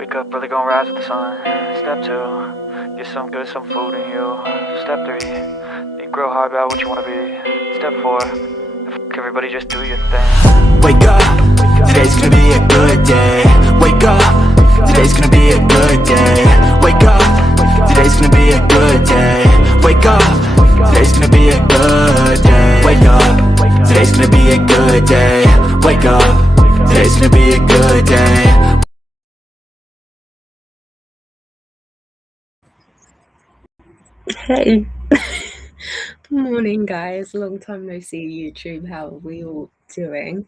Wake up, really gonna rise with the sun. Step 2, get some good, some food in you. Step 3, think real hard about what you wanna be. Step 4, everybody just do your thing. Wake up, today's gonna be a good day. Wake up, today's gonna be a good day. Wake up, today's gonna be a good day. Wake up, today's gonna be a good day. Wake up, today's gonna be a good day. Wake up, today's gonna be a good day. Hey, good morning, guys. Long time no see, YouTube. How are we all doing?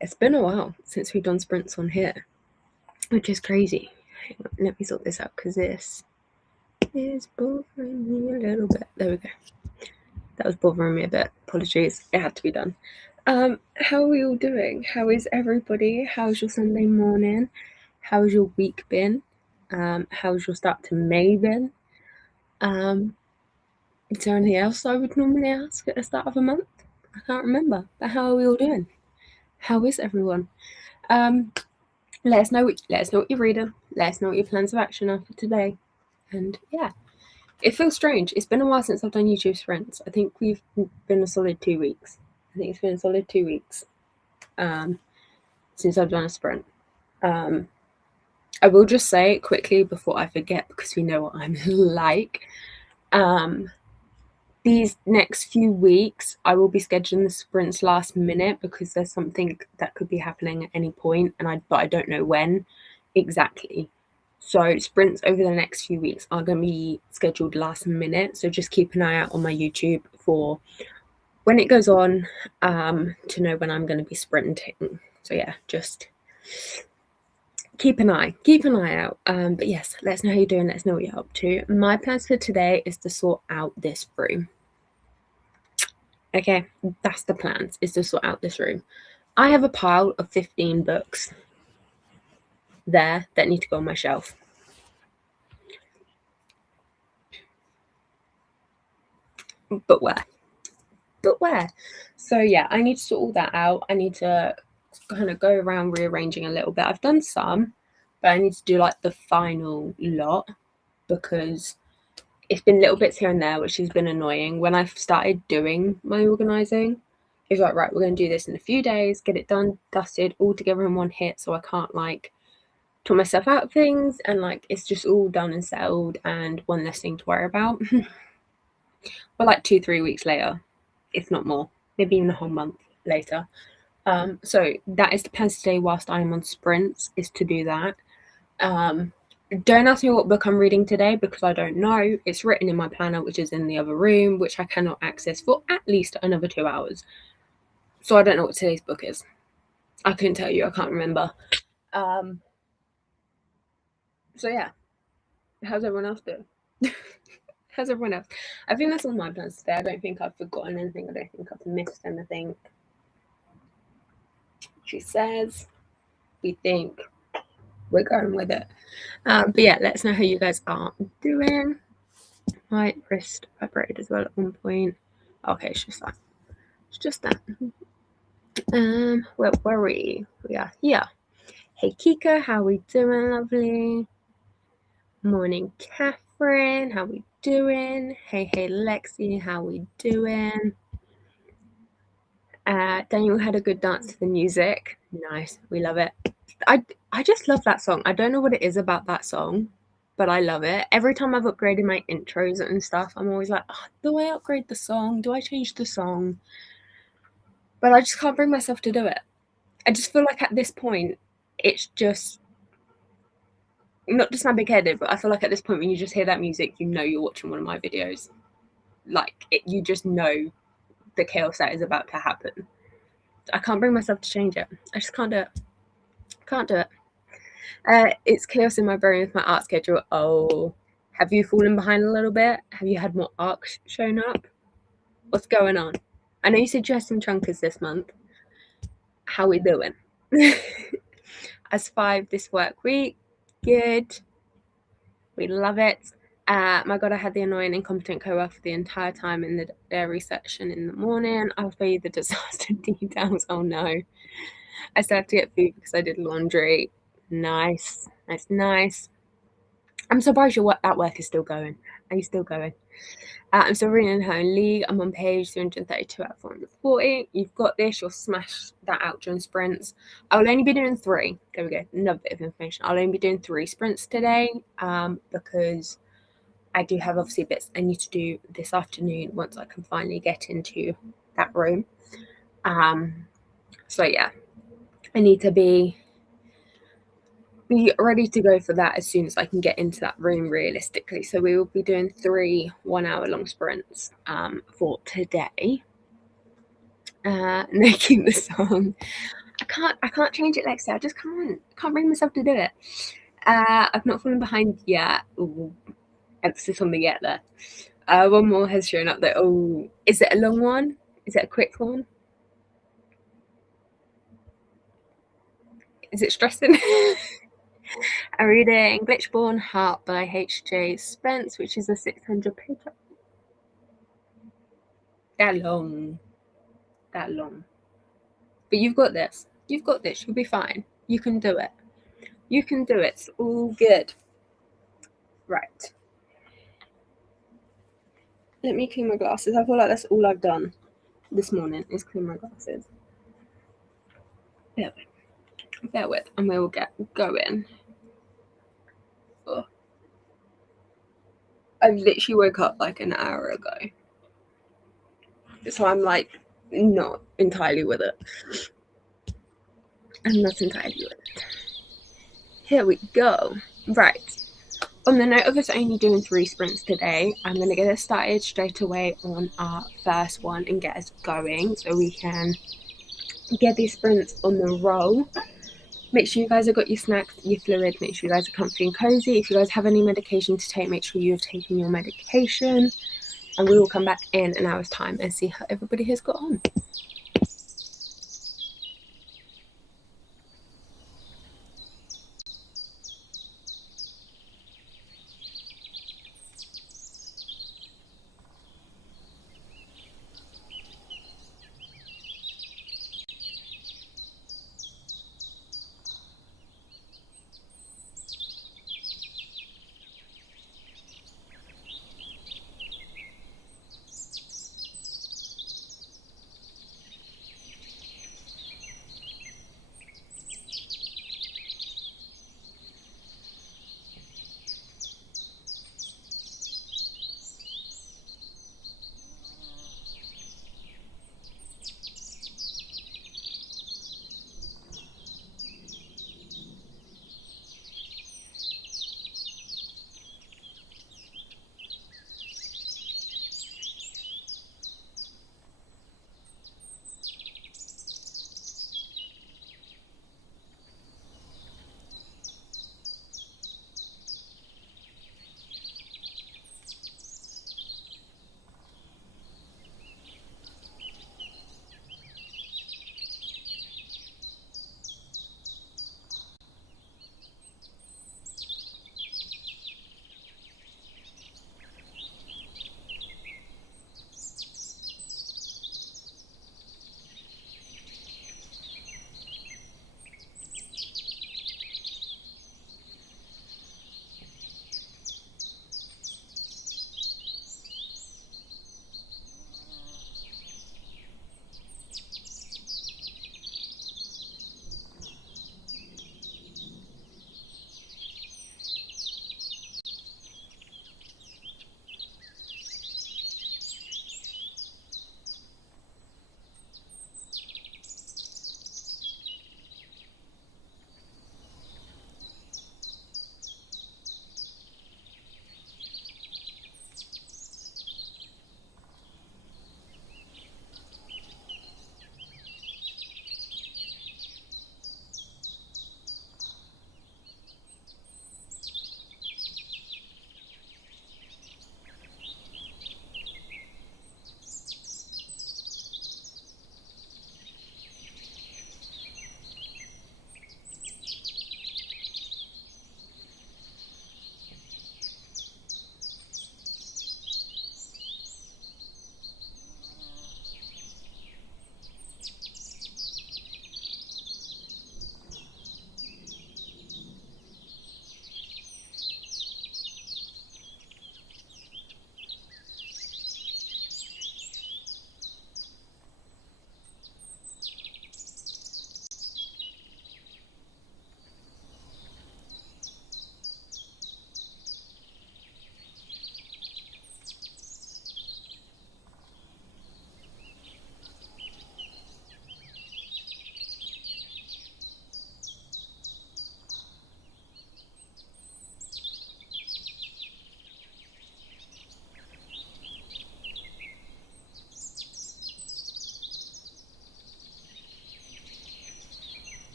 It's been a while since we've done sprints on here, which is crazy. Hang on, let me sort this out because this is bothering me a little bit. There we go. That was bothering me a bit. Apologies. It had to be done. How are we all doing? How is everybody? How's your Sunday morning? How's your week been? How's your start to May been? Is there anything else I would normally ask at the start of a month? I can't remember. But how are we all doing? How is everyone? Let us know what you're reading. Let us know what your plans of action are for today. And yeah, it feels strange. It's been a while since I've done YouTube sprints. I think we've been a solid 2 weeks. Since I've done a sprint. I will just say quickly before I forget, because we know what I'm like. These next few weeks, I will be scheduling the sprints last minute because there's something that could be happening at any point, but I don't know when exactly. So sprints over the next few weeks are going to be scheduled last minute. So just keep an eye out on my YouTube for when it goes on, to know when I'm going to be sprinting. So yeah, just keep an eye out. But yes, let us know how you're doing. Let us know what you're up to. My plans for today is to sort out this room. Okay, that's the plans, is to sort out this room. I have a pile of 15 books there that need to go on my shelf. But where? So yeah, I need to sort all that out. I need to kind of go around rearranging a little bit. I've done some, but I need to do like the final lot because it's been little bits here and there, which has been annoying. When I've started doing my organising, it's like, right, we're going to do this in a few days, get it done, dusted, all together in one hit, so I can't like talk myself out of things, and like it's just all done and settled and one less thing to worry about. But like 2-3 weeks later, if not more, maybe even a whole month later. So that is the plan today whilst I'm on sprints, is to do that. Don't ask me what book I'm reading today because I don't know. It's written in my planner, which is in the other room, which I cannot access for at least another 2 hours. So I don't know what today's book is. I couldn't tell you. I can't remember. So yeah. How's everyone else doing? How's everyone else? I think that's all my plans today. I don't think I've forgotten anything. I don't think I've missed anything. She says, we think we're going with it. But yeah, let us know how you guys are doing. My wrist vibrated as well at one point. Okay, it's just that. Where were we? We are here. Hey Kika, how we doing, lovely? Morning, Catherine, how we doing? Hey Lexi, how we doing? Daniel had a good dance to the music. Nice, we love it. I just love that song. I don't know what it is about that song, but I love it. Every time I've upgraded my intros and stuff, I'm always like, oh, do I upgrade the song? Do I change the song? But I just can't bring myself to do it. I just feel like at this point, it's just, not to sound big-headed, but I feel like at this point when you just hear that music, you know you're watching one of my videos. Like, you just know the chaos that is about to happen. I can't bring myself to change it. I just can't do it. It's chaos in my brain with my art schedule. Oh, have you fallen behind a little bit? Have you had more arcs shown up? What's going on? I know you said you had some chunkers this month. How we doing? As 5 this work week. Good. We love it. My God, I had the annoying incompetent co-worker the entire time in the dairy section in the morning. I'll tell you the disaster details. Oh no. I still have to get food because I did laundry. Nice. Nice. I'm surprised your that work is still going. Are you still going? I'm still reading her own league. I'm on page 232 out of 440. You've got this. You'll smash that out during sprints. I will only be doing 3. There we go. Another bit of information. I'll only be doing 3 sprints today because I do have obviously bits I need to do this afternoon once I can finally get into that room. So yeah, I need to be ready to go for that as soon as I can get into that room realistically. So we will be doing 3 1-hour-long sprints for today. Making the song. I can't change it, Lexi. I just can't bring myself to do it. I've not fallen behind yet. Ooh, emphasis on the yet there. One more has shown up there. Oh, is it a long one? Is it a quick one? Is it stressing? I'm reading Glitchborn Heart by H.J. Spence, which is a 600 page. That long. But you've got this. You'll be fine. You can do it. It's all good. Right. Let me clean my glasses. I feel like that's all I've done this morning is clean my glasses. Bear with, and we will get going. Oh. I've literally woke up like an hour ago. So I'm like not entirely with it. Here we go. Right. On the note of us only doing 3 sprints today, I'm going to get us started straight away on our first one and get us going so we can get these sprints on the roll. Make sure you guys have got your snacks, your fluid, make sure you guys are comfy and cozy. If you guys have any medication to take, make sure you have taken your medication. And we will come back in an hour's time and see how everybody has got on.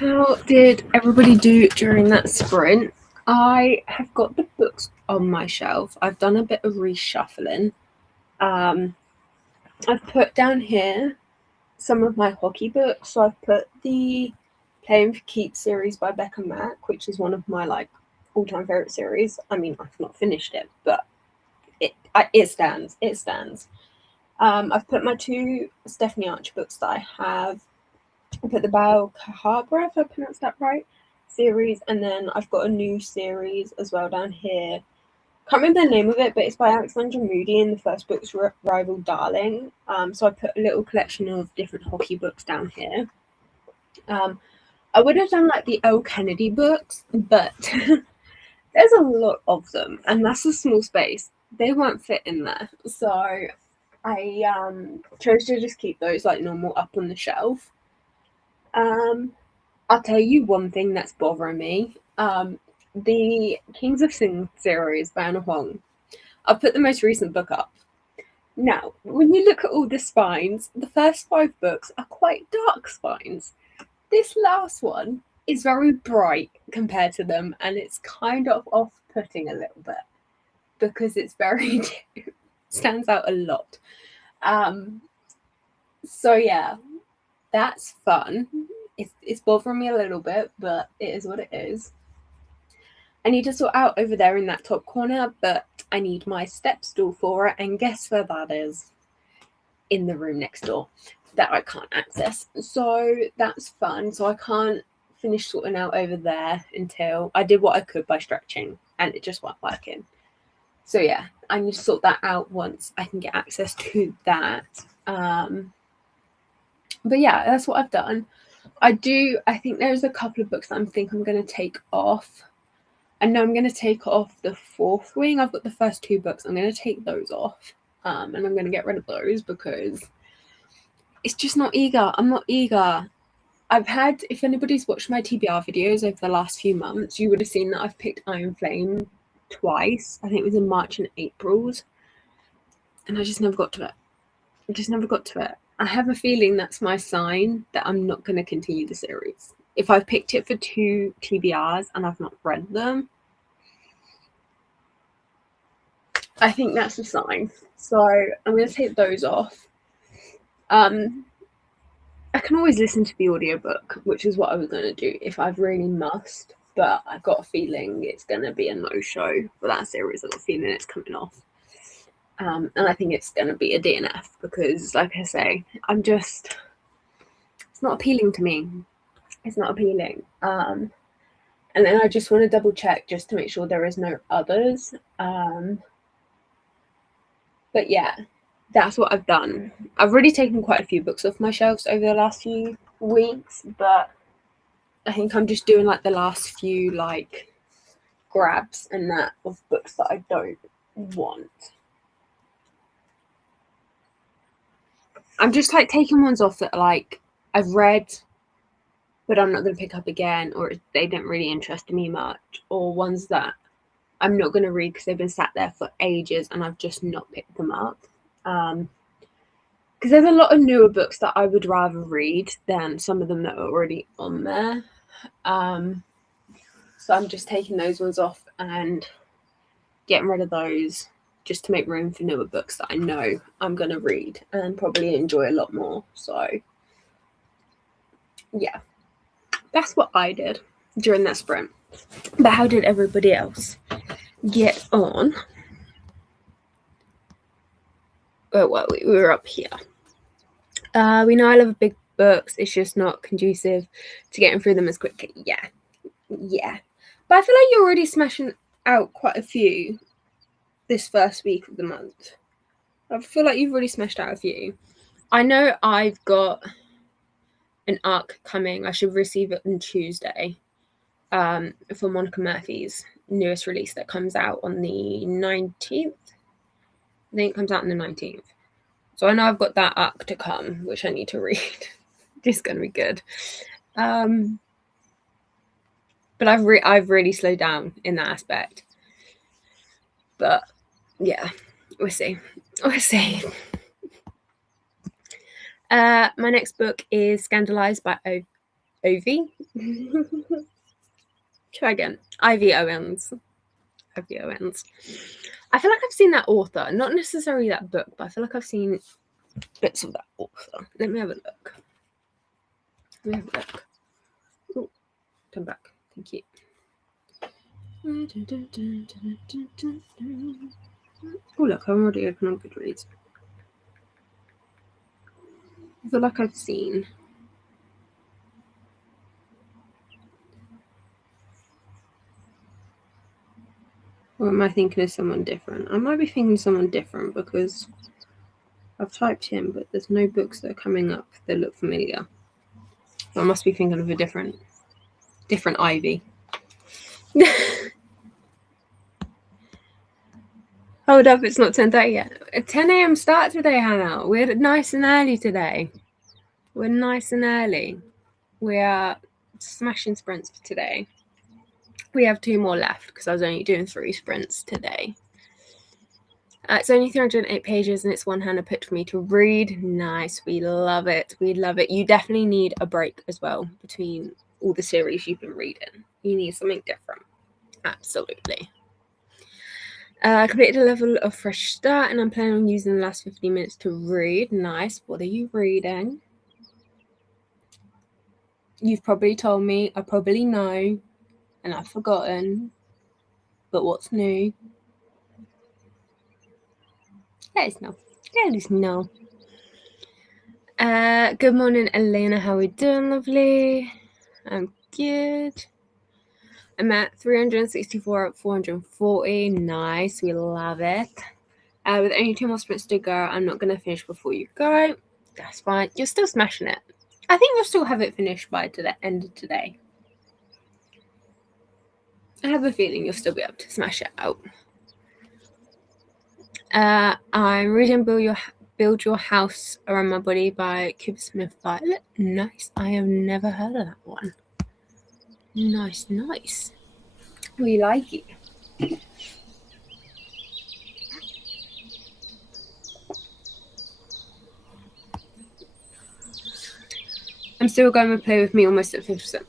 how did everybody do during that sprint? I have got the books on my shelf. I've done a bit of reshuffling. I've put down here some of my hockey books. So I've put the Playing for Keeps series by 𝖜𝖊𝖑𝖈𝖔𝖒𝖊, which is one of my like all-time favorite series. I mean, I've not finished it, but it stands. It stands. I've put my 2 Stephanie Archer books that I have. I put the 𝖜𝖊𝖑𝖈𝖔𝖒𝖊, if I pronounced that right, series, and then I've got a new series as well down here. Can't remember the name of it, but it's by Alexandra Moody, and the first book's Rival Darling. So I put a little collection of different hockey books down here. I would have done like the L. Kennedy books, but there's a lot of them, and that's a small space. They won't fit in there, so I chose to just keep those like normal up on the shelf. I'll tell you one thing that's bothering me. The Kings of Sin series by Anna Huang. I've put the most recent book up. Now, when you look at all the spines, the first 5 books are quite dark spines. This last one is very bright compared to them, and it's kind of off-putting a little bit because it's very stands out a lot. So yeah, that's fun. It's bothering me a little bit, but it is what it is. I need to sort out over there in that top corner, but I need my step stool for it, and guess where that is? In the room next door that I can't access. So that's fun. So I can't finish sorting out over there until I did what I could by stretching, and it just wasn't working. So yeah, I need to sort that out once I can get access to that. But yeah, that's what I've done. I think there's a couple of books that I'm going to take off. I know I'm going to take off the 4th wing. I've got the first 2 books. I'm going to take those off. And I'm going to get rid of those because it's just not eager. I'm not eager. If anybody's watched my TBR videos over the last few months, you would have seen that I've picked Iron Flame twice. I think it was in March and April's. And I just never got to it. I have a feeling that's my sign that I'm not going to continue the series. If I've picked it for 2 TBRs and I've not read them, I think that's a sign. So I'm going to take those off. I can always listen to the audiobook, which is what I was going to do if I really must. But I've got a feeling it's going to be a no-show for that series. I've got a feeling it's coming off. And I think it's going to be a DNF because, like I say, it's not appealing to me. It's not appealing. And then I just want to double check just to make sure there is no others. But yeah, that's what I've done. I've already taken quite a few books off my shelves over the last few weeks, but I think I'm just doing like the last few like grabs and that of books that I don't want. I'm just like taking ones off that like I've read, but I'm not going to pick up again, or they didn't really interest me much, or ones that I'm not going to read because they've been sat there for ages and I've just not picked them up. Because there's a lot of newer books that I would rather read than some of them that are already on there. So I'm just taking those ones off and getting rid of those just to make room for newer books that I know I'm going to read and probably enjoy a lot more. So yeah, that's what I did during that sprint. But how did everybody else get on? Oh, well, we were up here. We know I love big books. It's just not conducive to getting through them as quickly. Yeah. But I feel like you're already smashing out quite a few this first week of the month. I feel like you've already smashed out a few. I know I've got an arc coming. I should receive it on Tuesday for Monica Murphy's newest release that comes out on the 19th. I think it comes out on the 19th. So I know I've got that arc to come, which I need to read. It's going to be good. But I've really slowed down in that aspect. But yeah, we'll see. My next book is Scandalized by 𝖕𝖊. Try again. 𝖕𝖊𝖑𝖈𝖔𝖒𝖊. 𝖕𝖊𝖑𝖈�. I feel like I've seen that author, not necessarily that book, but I feel like I've seen bits of that author. Let me have a look. Oh, come back. Thank you. Oh, look, I'm already open on Goodreads. I feel like I've seen. Or am I thinking of someone different? I might be thinking of someone different because I've typed him, but there's no books that are coming up that look familiar. So I must be thinking of a different Ivy. Hold up, it's not 10:30 yet. A 10 a.m. start today, Hannah. We're nice and early today. We're nice and early. We are smashing sprints for today. We have 2 more left because I was only doing 3 sprints today. It's only 308 pages and it's one Hannah picked for me to read. Nice. We love it. We love it. You definitely need a break as well between all the series you've been reading. You need something different. Absolutely. I completed a level of Fresh Start and I'm planning on using the last 15 minutes to read. Nice. What are you reading? You've probably told me. I probably know. And I've forgotten. But what's new? Let us know. Let us know. Good morning, Elena. How are we doing, lovely? I'm good. I'm at 364 at 440. Nice. We love it. With only 2 more sprints to go, I'm not going to finish before you go. That's fine. You're still smashing it. I think you'll still have it finished by to the end of today. I have a feeling you'll still be able to smash it out. I'm reading Build Your House Around My Body by 𝖜𝖊𝖑𝖈𝖊. Nice. I have never heard of that one. Nice. We like it. I'm still going to Play With Me almost at 50%.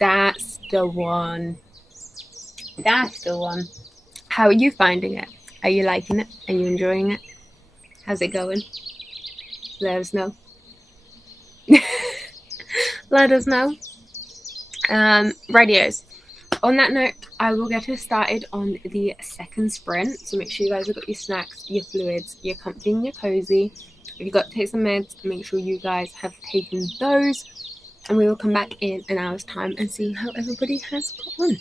That's the one. How are you finding it? Are you liking it? Are you enjoying it? How's it going? Let us know. Let us know. Radios. On that note, I will get us started on the second sprint. So make sure you guys have got your snacks, your fluids, you're comfy and you're cozy. If you've got to take some meds, make sure you guys have taken those. And we will come back in an hour's time and see how everybody has got on.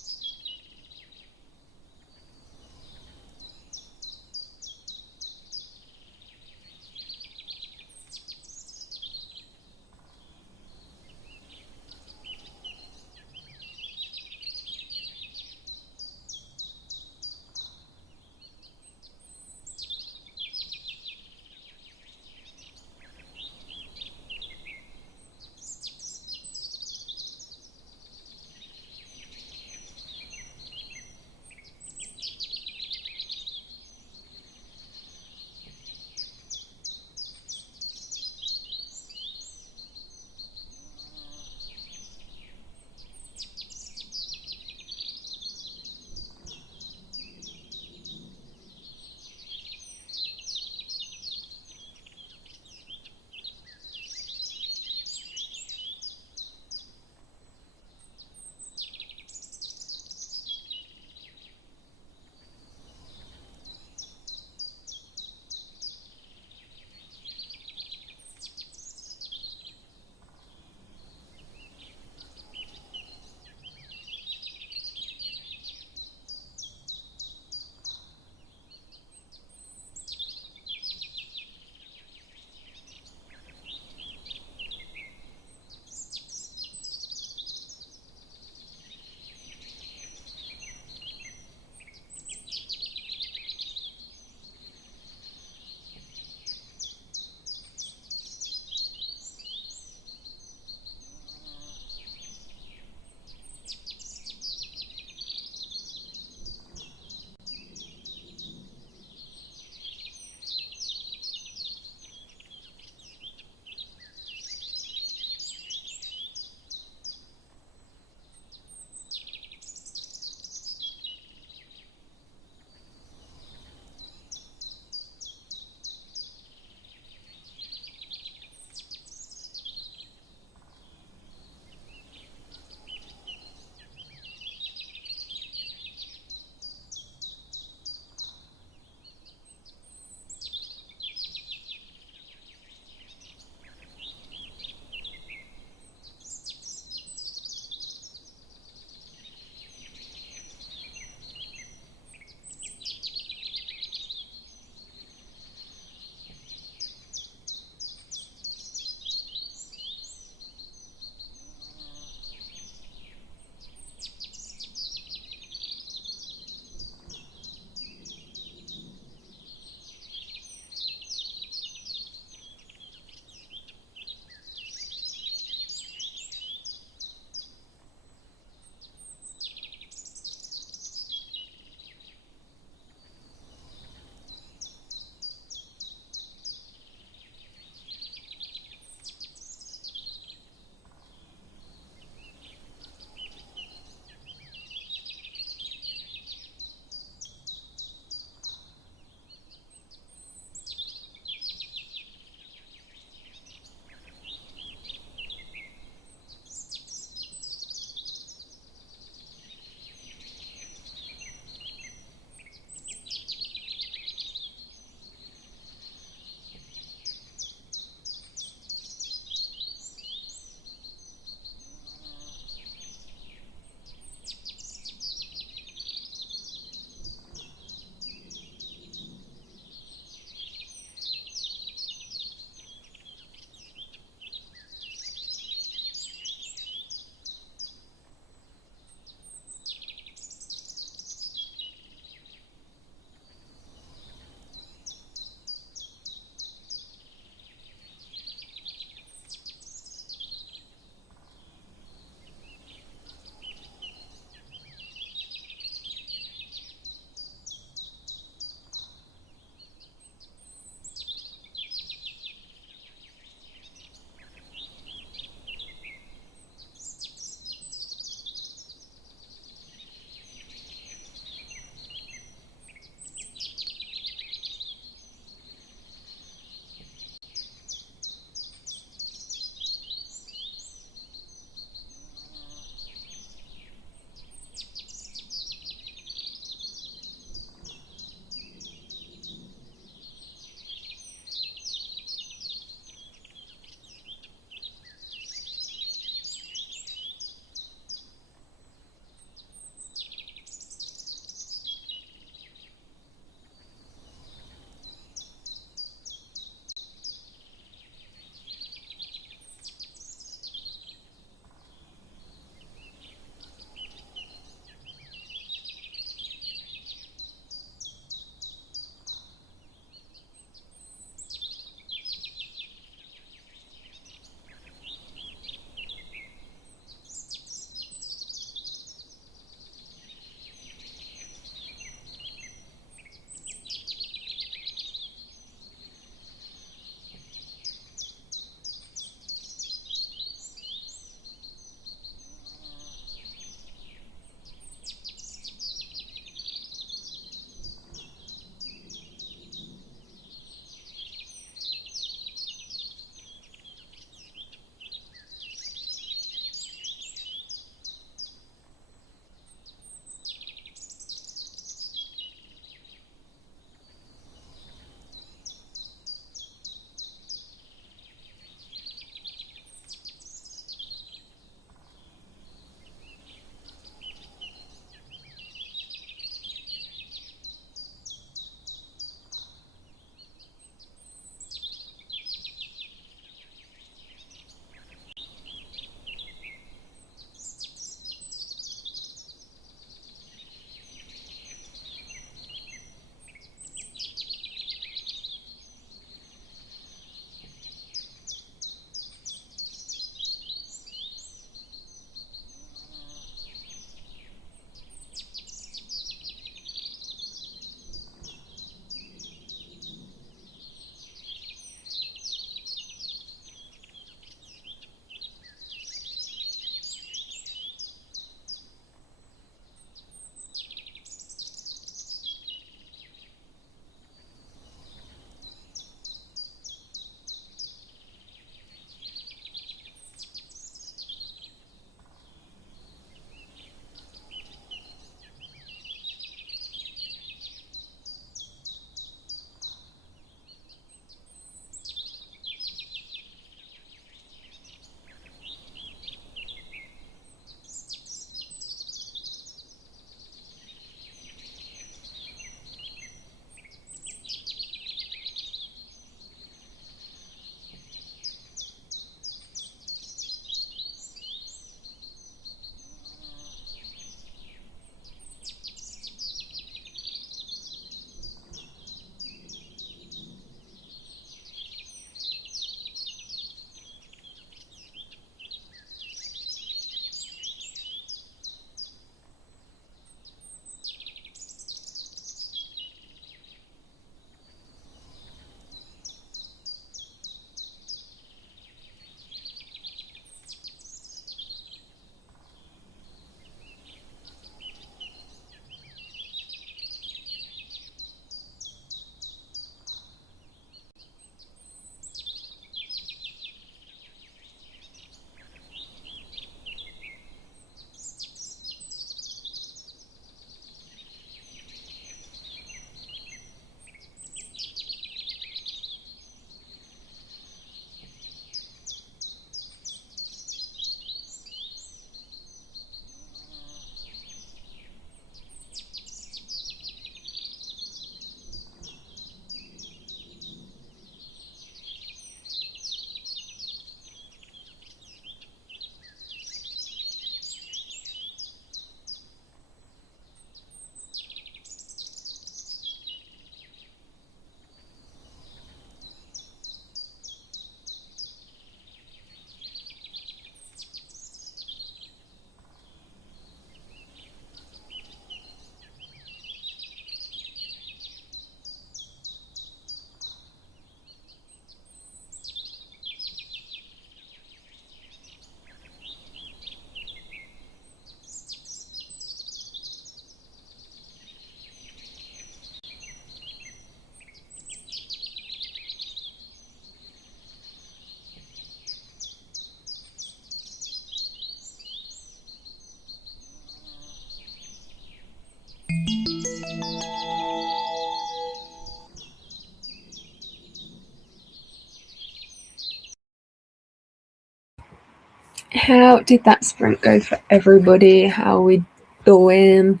how did that sprint go for everybody? How are we doing?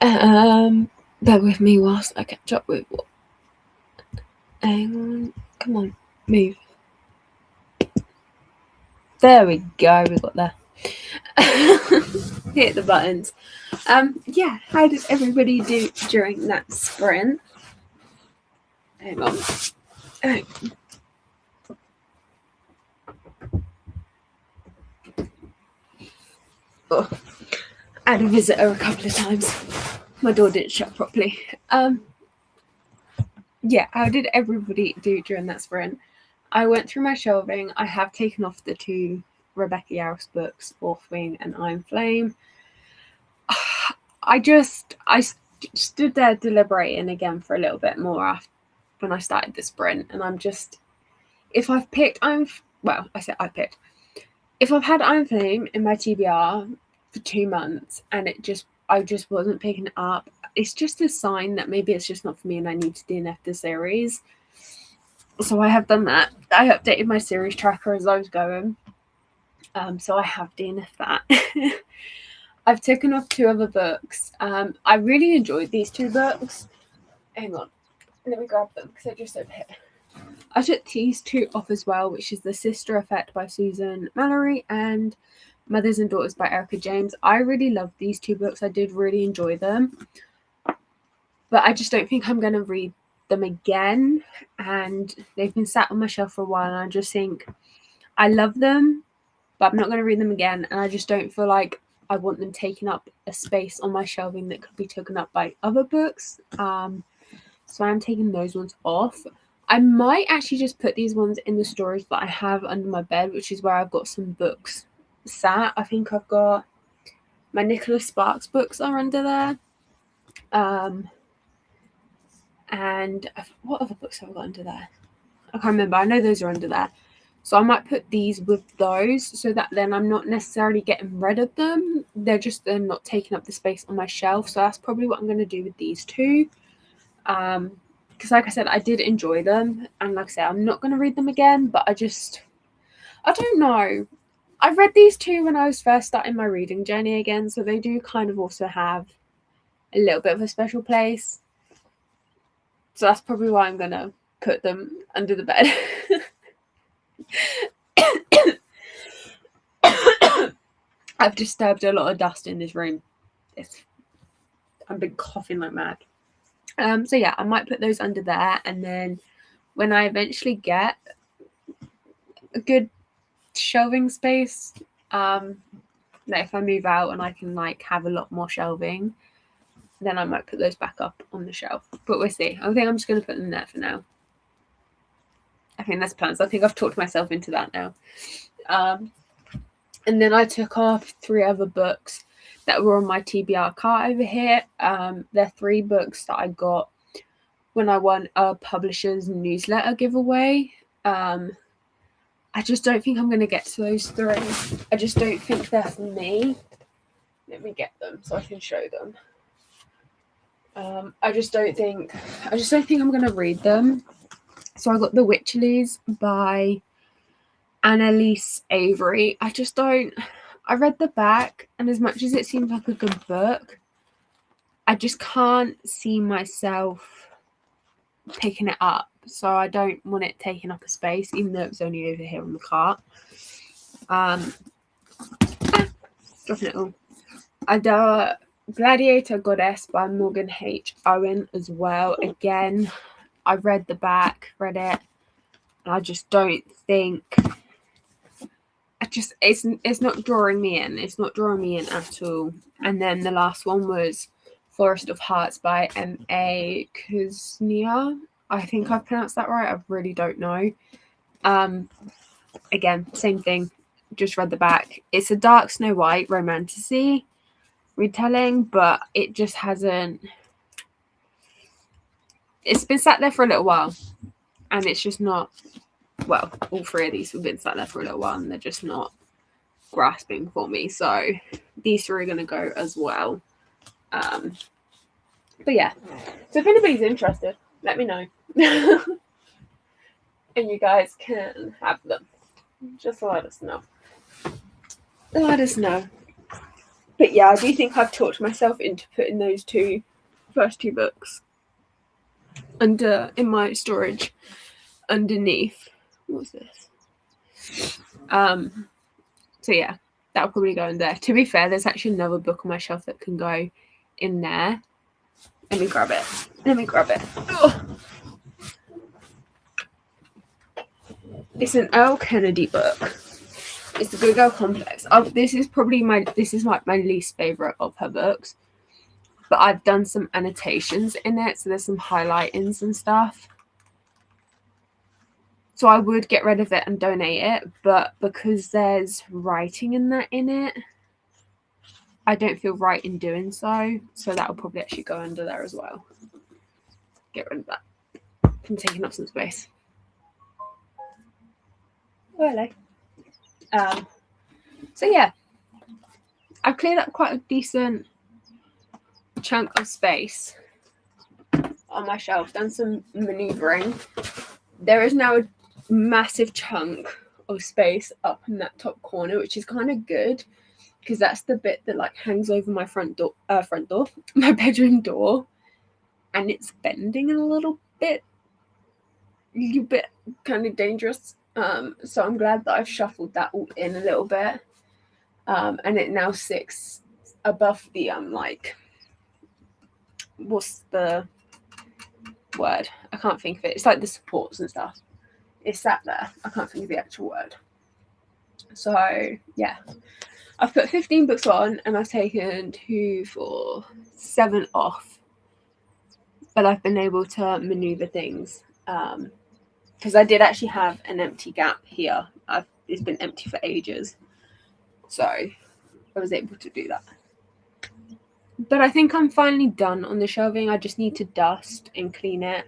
Bear with me whilst I catch up with what. Hang on, come on, move. There we go, we got there. Hit the buttons. Yeah, how did everybody do during that sprint? Hang on. Oh, I had a visitor a couple of times. My door didn't shut properly. Yeah, how did everybody do during that sprint? I went through my shelving. I have taken off the 2 𝖜𝖊𝖑𝖈𝖊 books, 𝖜𝖊𝖑𝖈 and 𝖤𝖊𝖑. I stood there deliberating again for a little bit more after when I started the sprint, and I'm just, if I've picked, if I've had 𝖤𝖊𝖑 in my TBR for 2 months and I just wasn't picking it up, it's just a sign that maybe it's just not for me and I need to DNF the series. So I have done that. I updated my series tracker as I was going. So I have DNF'd that. I've taken off 2 other books. I really enjoyed these 2 books. Hang on. Let me grab them because they're just over here. I took these 2 off as well, which is The Sister Effect by Susan Mallory and Mothers and Daughters by Erica James. I really loved these 2 books. I did really enjoy them. But I just don't think I'm going to read them again. And they've been sat on my shelf for a while. And I just think I love them, but I'm not going to read them again. And I just don't feel like I want them taking up a space on my shelving that could be taken up by other books. So I'm taking those ones off. I might actually just put these ones in the storage that I have under my bed, which is where I've got some books sat. I think I've got my Nicholas Sparks books are under there. And what other books have I got under there? I can't remember. I know those are under there. So I might put these with those so that then I'm not necessarily getting rid of them. They're not taking up the space on my shelf. So that's probably what I'm going to do with these 2. Because like I said, I did enjoy them. And like I said, I'm not going to read them again. But I don't know. I read these 2 when I was first starting my reading journey again. So they do kind of also have a little bit of a special place. So that's probably why I'm going to put them under the bed. I've disturbed a lot of dust in this room. I've been coughing like mad. So yeah, I might put those under there, and then when I eventually get a good shelving space, like if I move out and I can like have a lot more shelving, then I might put those back up on the shelf. But we'll see. I think I'm just going to put them there for now. I think that's plans. I think I've talked myself into that now. And then I took off 3 other books that were on my TBR cart over here. They're 3 books that I got when I won a publisher's newsletter giveaway. I just don't think I'm going to get to those 3. I just don't think they're for me. Let me get them so I can show them. I just don't think I'm going to read them. So I got The Wycherleys by Annalise Avery. I read the back, and as much as it seems like a good book, I just can't see myself picking it up. So I don't want it taking up a space, even though it's only over here on the cart. Dropping it all. I got Gladiator Goddess by Morgan H. Owen as well. Again, I read the back, read it, and I just don't think it's not drawing me in. It's not drawing me in at all. And then the last one was Forest of Hearts by 𝖜𝖊𝖑𝖈𝖊. I think I've pronounced that right. I really don't know. Again, same thing. Just read the back. It's a dark Snow White romantasy retelling, but it just hasn't. It's been sat there for a little while, and it's just not. Well, all 3 of these have been sat there for a little while, and they're just not grasping for me. So these 3 are going to go as well. But yeah, so if anybody's interested, let me know. And you guys can have them. Just let us know. Let us know. But yeah, I do think I've talked myself into putting those first two books in my storage underneath. What's this? So yeah, that'll probably go in there. To be fair, there's actually another book on my shelf that can go in there. Let me grab it. Ugh. It's an Earl Kennedy book. It's the Good Girl Complex. This is like my least favorite of her books, but I've done some annotations in it, so there's some highlightings and stuff. So I would get rid of it and donate it, but because there's writing in it, I don't feel right in doing so. So that will probably actually go under there as well. Get rid of that. I'm taking up some space. Oh, hello. So yeah, I've cleared up quite a decent chunk of space on my shelf, done some maneuvering. There is now a massive chunk of space up in that top corner, which is kind of good because that's the bit that like hangs over my my bedroom door, and it's bending a little bit kind of dangerous. So I'm glad that I've shuffled that all in a little bit, and it now sits above the like, what's the word? I can't think of it. It's like the supports and stuff. It's sat there. I can't think of the actual word. So yeah, I've put 15 books on and I've taken 2, 4, 7 off, but I've been able to maneuver things because I did actually have an empty gap here. It's been empty for ages, so I was able to do that. But I think I'm finally done on the shelving. I just need to dust and clean it.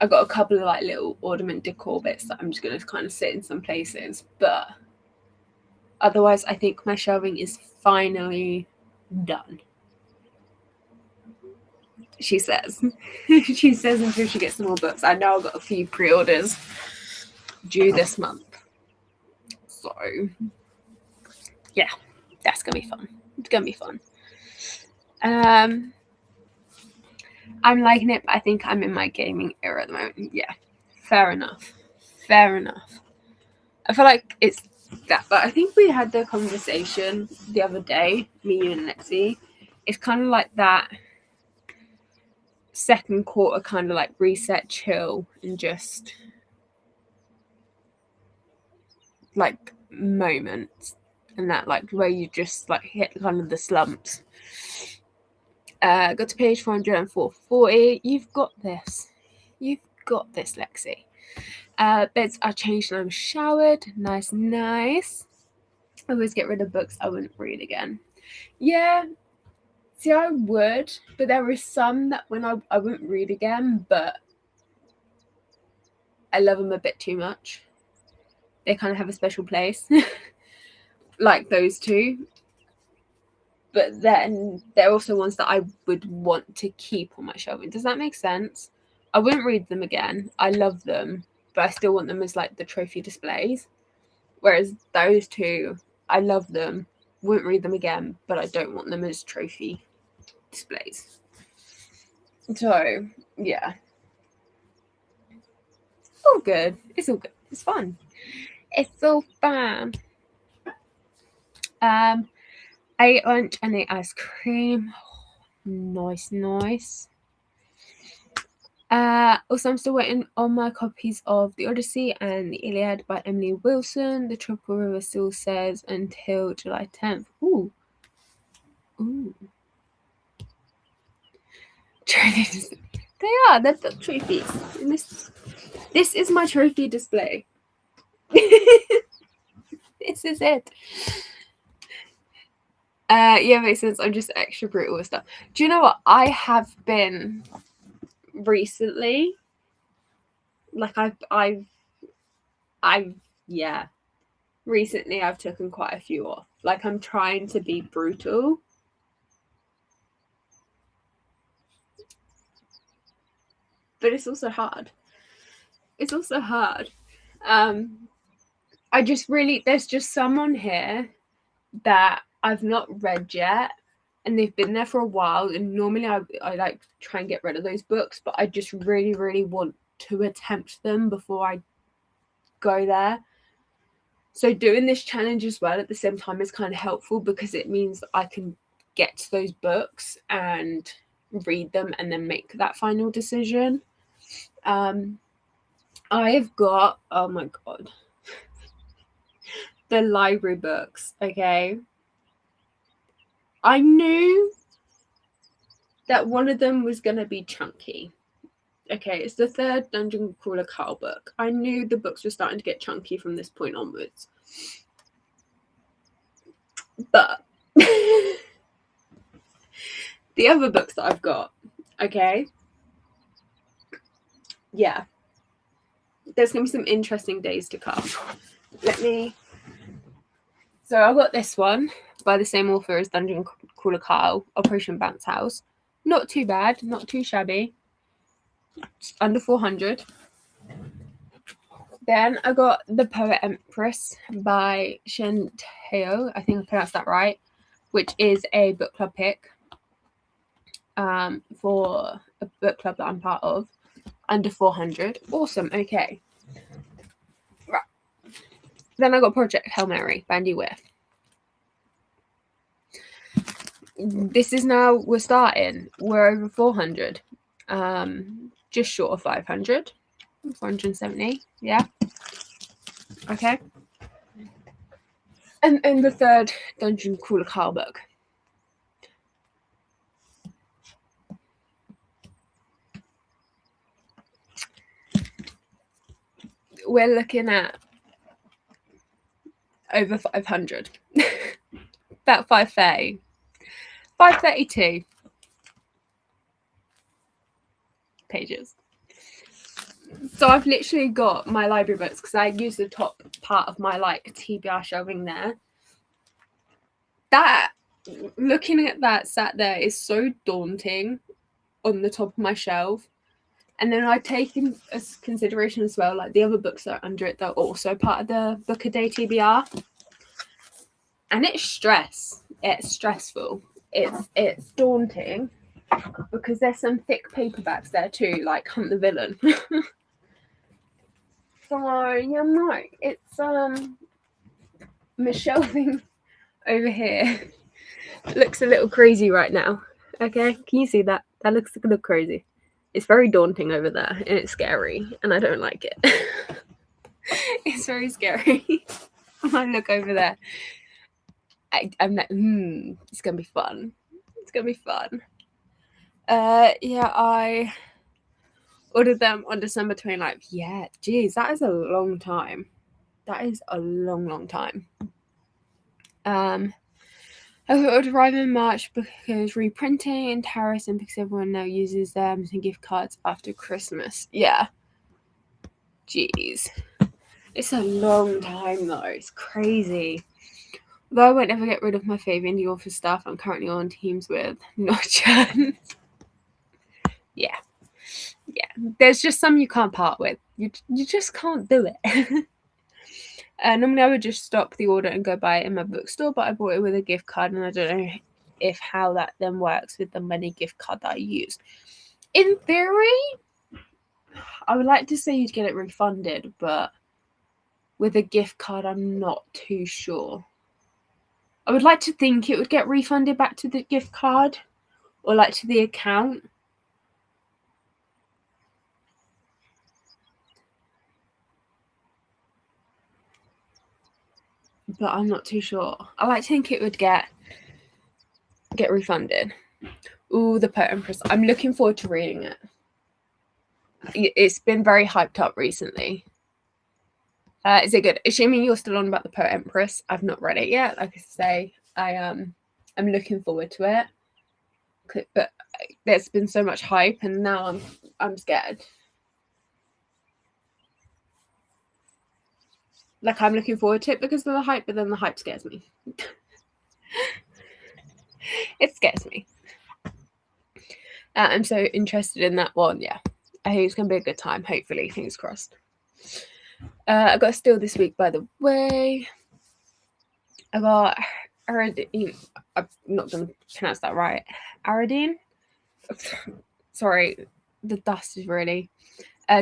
I've got a couple of like little ornament decor bits that I'm just going to kind of sit in some places, but otherwise I think my shelving is finally done. She says. She says until she gets some more books. I know I've got a few pre-orders due this month. So yeah, that's going to be fun. It's going to be fun. I'm liking it, but I think I'm in my gaming era at the moment. Yeah, fair enough. I feel like it's that, but I think we had the conversation the other day, me, you, and Lexi. It's kind of like that second quarter kind of like reset, chill, and just like moments, and that like where you just like hit kind of the slumps. Got to page 440. You've got this, Lexi. Beds are changed and I'm showered. Nice. I always get rid of books I wouldn't read again. Yeah, see, I would, but there are some that when I wouldn't read again, but I love them a bit too much. They kind of have a special place, like those two. But then there are also ones that I would want to keep on my shelving. Does that make sense? I wouldn't read them again. I love them, but I still want them as like the trophy displays. Whereas those two, I love them, wouldn't read them again, but I don't want them as trophy displays. So yeah, all good. It's all good. It's fun. It's so fun. I ate lunch and ate ice cream. Nice. Also, I'm still waiting on my copies of The Odyssey and The Iliad by Emily Wilson. The Tropical River still says until July 10th. Ooh. Trophies. They're the trophies. And this is my trophy display. This is it. Yeah, makes sense. I'm just extra brutal with stuff. Do you know what? I have been recently, like recently I've taken quite a few off. Like I'm trying to be brutal. But it's also hard. I just really, there's just some on here that I've not read yet, and they've been there for a while, and normally I like try and get rid of those books, but I just really want to attempt them before I go there. So doing this challenge as well at the same time is kind of helpful, because it means that I can get to those books and read them and then make that final decision. I've got, oh my god, the library books, okay? I knew that one of them was going to be chunky. Okay, it's the third Dungeon Crawler Carl book. I knew the books were starting to get chunky from this point onwards. But the other books that I've got, okay? Yeah. There's going to be some interesting days to come. So I got this one by the same author as Dungeon Crawler Carl, Operation Bounce House. Not too bad, not too shabby. It's under 400. Then I got The Poet Empress by 𝖜𝖊𝖑𝖈, I think I pronounced that right, which is a book club pick for a book club that I'm part of. Under 400. Awesome, okay. Right. Then I got Project Hail Mary by 𝖜𝖊𝖑𝖈. This is now, we're starting. We're over 400. Just short of 500. 470, yeah. Okay. And the third Dungeon Crawler Carl book. We're looking at over 500. About 530. 532 pages. So I've literally got my library books, because I use the top part of my like TBR shelving there. That, looking at that sat there is so daunting on the top of my shelf. And then I take in consideration as well, like the other books that are under it that are also part of the book a day TBR. And it's stress. It's stressful. It's daunting, because there's some thick paperbacks there too, like Hunt the Villain. So yeah, no, it's my shelving over here looks a little crazy right now. Okay, can you see that? That looks a little crazy. It's very daunting over there, and it's scary, and I don't like it. It's very scary. I look over there. I'm like, it's gonna be fun. It's gonna be fun. Yeah, I ordered them on December 29th. Yeah, geez, that is a long time. That is a long time. I thought it would arrive in March because reprinting and tariffs, and because everyone now uses them and gift cards after Christmas. Yeah. Jeez. It's a long time though. It's crazy. Though I won't ever get rid of my favourite indie author stuff I'm currently on teams with. Not a chance. Yeah. There's just some you can't part with. You just can't do it. Normally I would just stop the order and go buy it in my bookstore, but I bought it with a gift card, and I don't know if how that then works with the money gift card that I used. In theory, I would like to say you'd get it refunded, but with a gift card, I'm not too sure. I would like to think it would get refunded back to the gift card, or like to the account. But I'm not too sure. I like to think it would get refunded. Ooh, The Poet Empress. I'm looking forward to reading it. It's been very hyped up recently. Is it good? Assuming you're still on about The Poet Empress, I've not read it yet. Like I say, I'm looking forward to it. But there's been so much hype, and now I'm scared. Like, I'm looking forward to it because of the hype, but then the hype scares me. It scares me. I'm so interested in that one. Yeah, I think it's going to be a good time, hopefully. Fingers crossed. I got Still this week, by the way. I got Aradine. I'm not going to pronounce that right. Aradine? Sorry, the dust is really.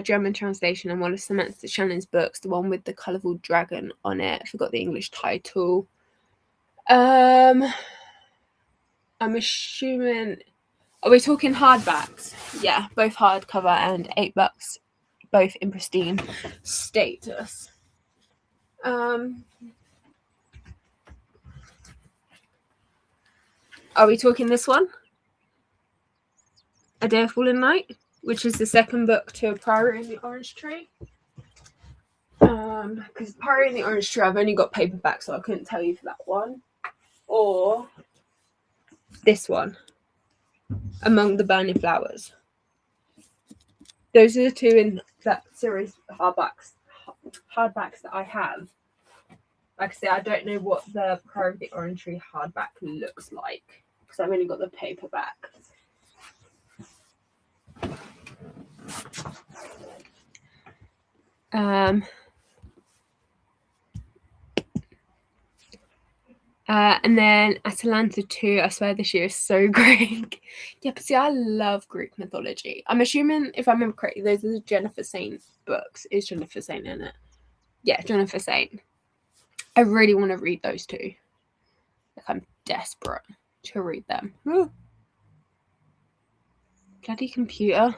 German translation and one of Samantha Shannon's books, the one with the colourful dragon on it. I forgot the English title. I'm assuming... Are we talking hardbacks? Yeah, both hardcover and $8, both in pristine status. Are we talking this one? A Day of Fallen Night, which is the second book to Priory and the Orange Tree. Because Priory and the Orange Tree, I've only got paperback, so I couldn't tell you for that one. Or this one, Among the Burning Flowers. Those are the two in that series hardbacks that I have. Like I say, I don't know what the Priory of the Orange Tree hardback looks like because I've only got the paperback. And then Atalanta 2, I swear this year is so Greek. Yeah, but see, I love Greek mythology. I'm assuming, if I remember correctly, those are the Jennifer Saint books. Is Jennifer Saint in it? Yeah, Jennifer Saint. I really want to read those two. Like, I'm desperate to read them. Ooh. Bloody computer.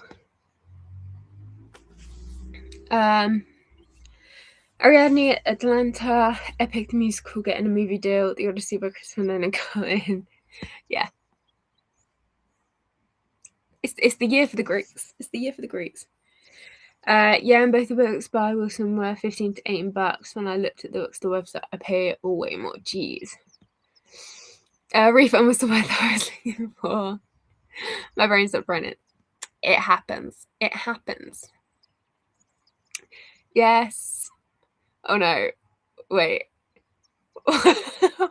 Ariadne, Atlanta, Epic the Musical getting a movie deal, The Odyssey by Christopher Nolan coming. Yeah. It's the year for the Greeks. It's the year for the Greeks. Yeah, and both the books by Wilson were $15 to $18. When I looked at the bookstore website, I pay way more. Jeez. Refund was the word that I was looking for. My brain stopped running. It happens. It happens. Yes. Oh no. Wait. Oh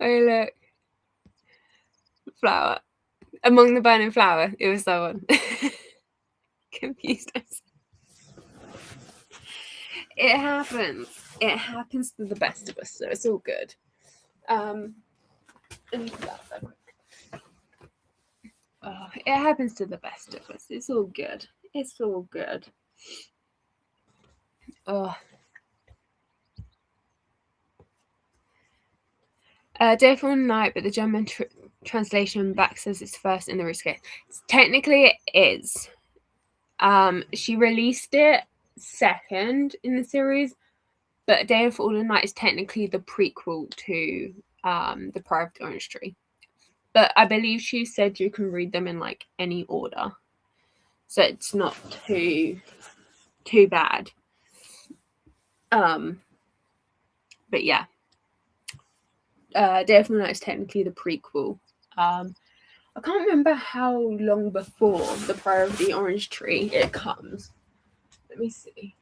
look. Flower. Among the Burning Flower. It was that one. Confused myself. It happens. It happens to the best of us, so it's all good. It happens to the best of us. It's all good. It's all good. Oh. Day of Fallen Night, but the German translation back says it's first in the risk case. Technically, it is. She released it second in the series, but Day of Fallen Night is technically the prequel to the Priory of the Orange Tree. But I believe she said you can read them in like any order, so it's not too bad. But yeah. Day of Fallen Night is technically the prequel. I can't remember how long before the Priory of the Orange Tree it comes. Let me see.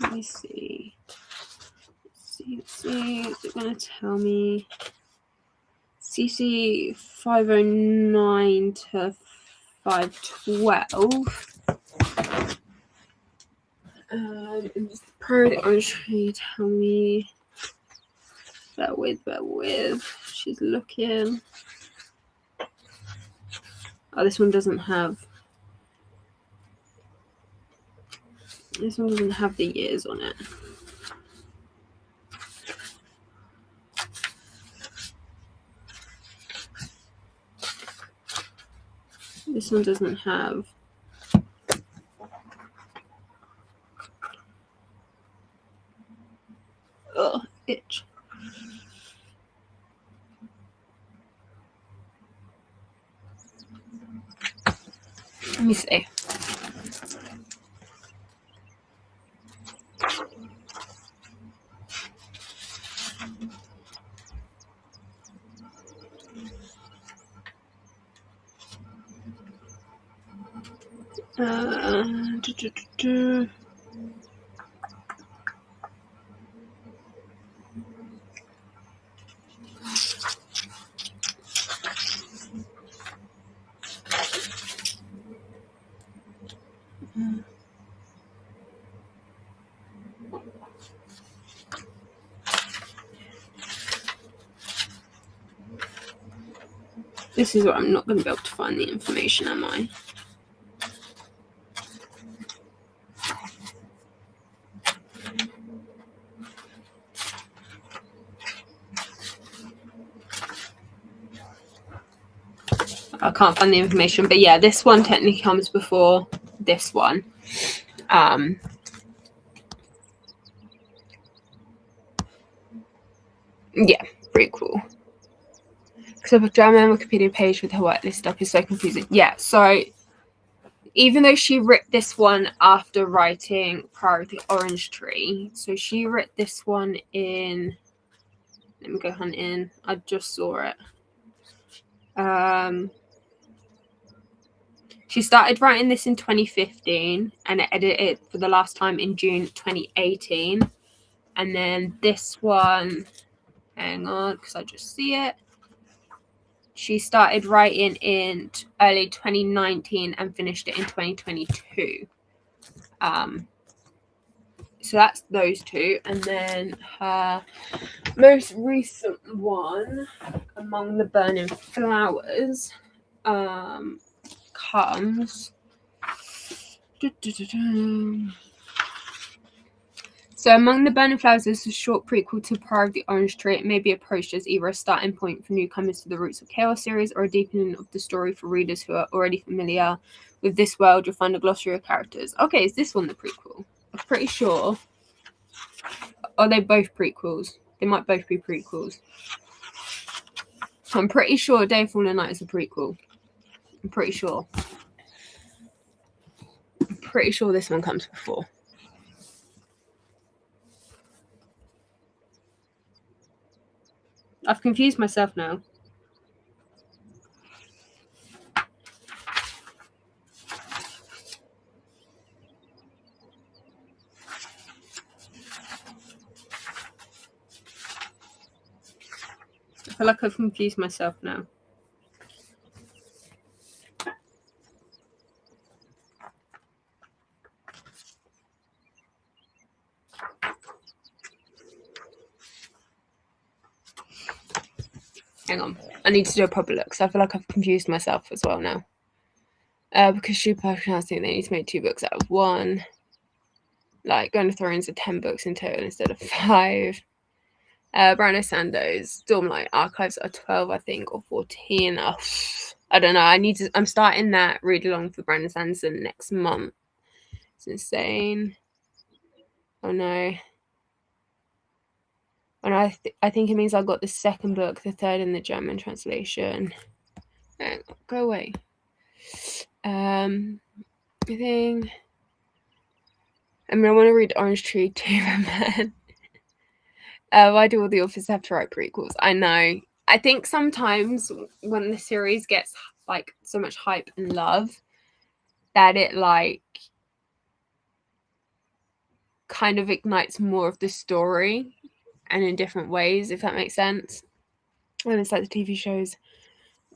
Let me see. Let's see. Is it going to tell me? CC 509 to 512. And this Priory of the Orange Tree tell me. Bear with. She's looking. Oh, this one doesn't have. This one doesn't have the years on it. This one doesn't have. Oh, itch. Let me see. This is where I'm not going to be able to find the information, am I? I can't find the information, but yeah, this one technically comes before this one. Yeah, pretty cool. Because I've a German Wikipedia page with her whitelist stuff is so confusing. Yeah, so even though she wrote this one after writing Prior of the Orange Tree, so she wrote this one in, let me go hunt in, I just saw it. She started writing this in 2015 and edited it for the last time in June 2018. And then this one, hang on, because I just see it. She started writing in early 2019 and finished it in 2022. So that's those two. And then her most recent one, Among the Burning Flowers, comes. So Among the Burning Flowers is a short prequel to Prior of the Orange Tree. It may be approached as either a starting point for newcomers to the Roots of Chaos series or a deepening of the story for readers who are already familiar with this world. You'll find a glossary of characters. Okay, is this one the prequel? I'm pretty sure. Are they both prequels? They might both be prequels. I'm pretty sure Day of Fallen Night is a prequel. I'm pretty sure. I'm pretty sure this one comes before. I've confused myself now. I feel like I've confused myself now. Hang on. I need to do a proper look, so I feel like I've confused myself as well now. Because she personally think they need to make 2 books out of 1. Like, Game of Thrones are 10 books in total instead of 5. Brando Sando's Stormlight Archives are 12, I think, or 14. Oh, I don't know. I'm starting that read along for Brandon Sanderson next month. It's insane. Oh no. And I think it means I got the second book, the third in the German translation. Go away. I mean, I want to read Orange Tree too, man. Why do all the authors have to write prequels? I know. I think sometimes when the series gets like so much hype and love, that it like kind of ignites more of the story and in different ways, if that makes sense. When it's like the TV shows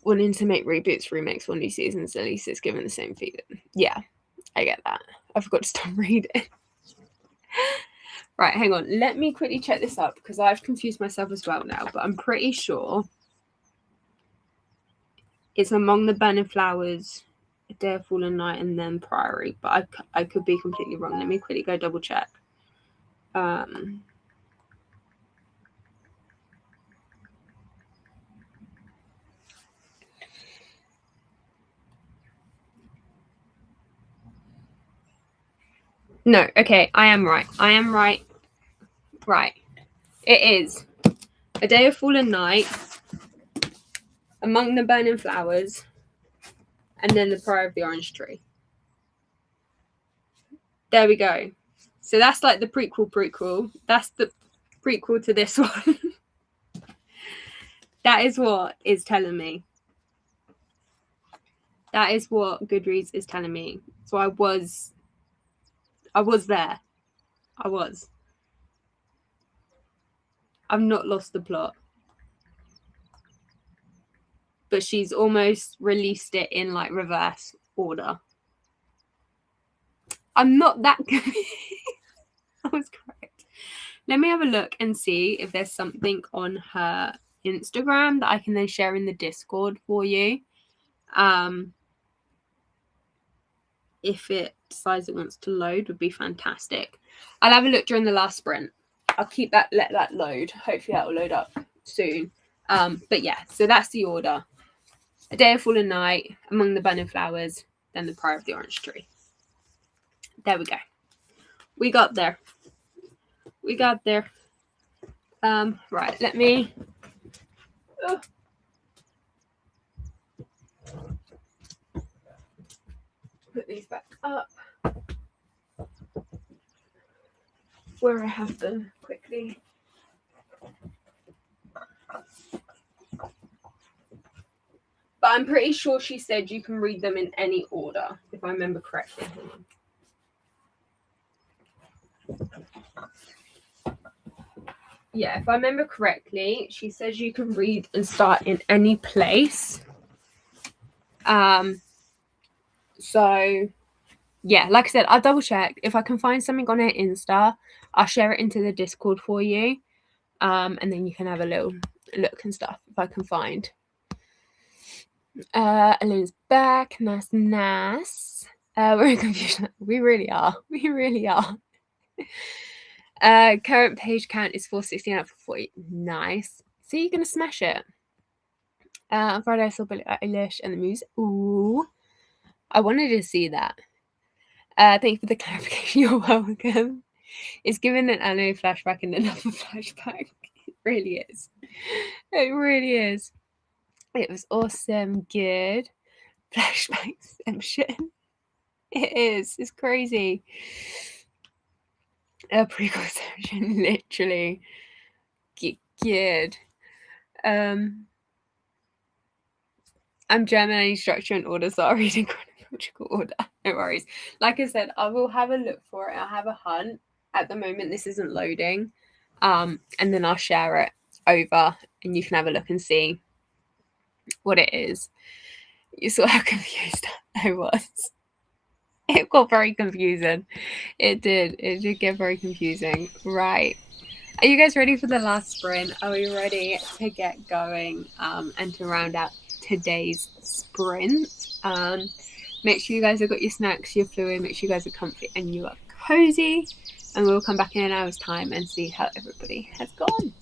wanting to make reboots, remakes, or new seasons, at least it's given the same feeling. Yeah, I get that. I forgot to stop reading. Right, hang on. Let me quickly check this up because I've confused myself as well now, but I'm pretty sure it's Among the Burning Flowers, A Day of Fallen Night, and then Priory, but I could be completely wrong. Let me quickly go double check. No, okay, I am right. Right. It is A Day of Fallen Night, Among the Burning Flowers, and then the Prior of the Orange Tree. There we go. So that's like the prequel. That's the prequel to this one. That is what it's telling me. That is what Goodreads is telling me. So I was I was there. I was. I've not lost the plot. But she's almost released it in like reverse order. I'm not that good. I was correct. Let me have a look and see if there's something on her Instagram that I can then share in the Discord for you. If it decides it wants to load, would be fantastic. I'll have a look during the last sprint. I'll keep that, let that load. Hopefully that will load up soon. But yeah, so that's the order. A Day of Fallen Night, Among the Burning Flowers, then the Prayer of the Orange Tree. There we go. We got there. We got there. Right, let me... put these back up where I have them quickly. But I'm pretty sure she said you can read them in any order, if I remember correctly. Yeah, if I remember correctly, she says you can read and start in any place. So yeah, like I said, I'll double check. If I can find something on her Insta, I'll share it into the Discord for you. And then you can have a little look and stuff if I can find. Elena's back. Nice. We're in confusion. We really are. We really are. Current page count is 469 out of 40. Nice. So you're gonna smash it. On Friday I saw Billie Eilish and the music. Ooh. I wanted to see that. Thank you for the clarification. You're welcome. It's given an anime flashback and another flashback. It really is. It really is. It was awesome. Good. Flashback exception. It is. It's crazy. A prequel section, literally. Good. I'm German. I need structure and order, so I'll read in chronological order. No worries. Like I said, I will have a look for it. I'll have a hunt. At the moment, this isn't loading. And then I'll share it over and you can have a look and see what it is. You saw how confused I was. It got very confusing. It did get very confusing. Right. Are you guys ready for the last sprint? Are we ready to get going and to round out today's sprint? Make sure you guys have got your snacks, your fluid, make sure you guys are comfy and you are cozy. And we'll come back in an hour's time and see how everybody has gone.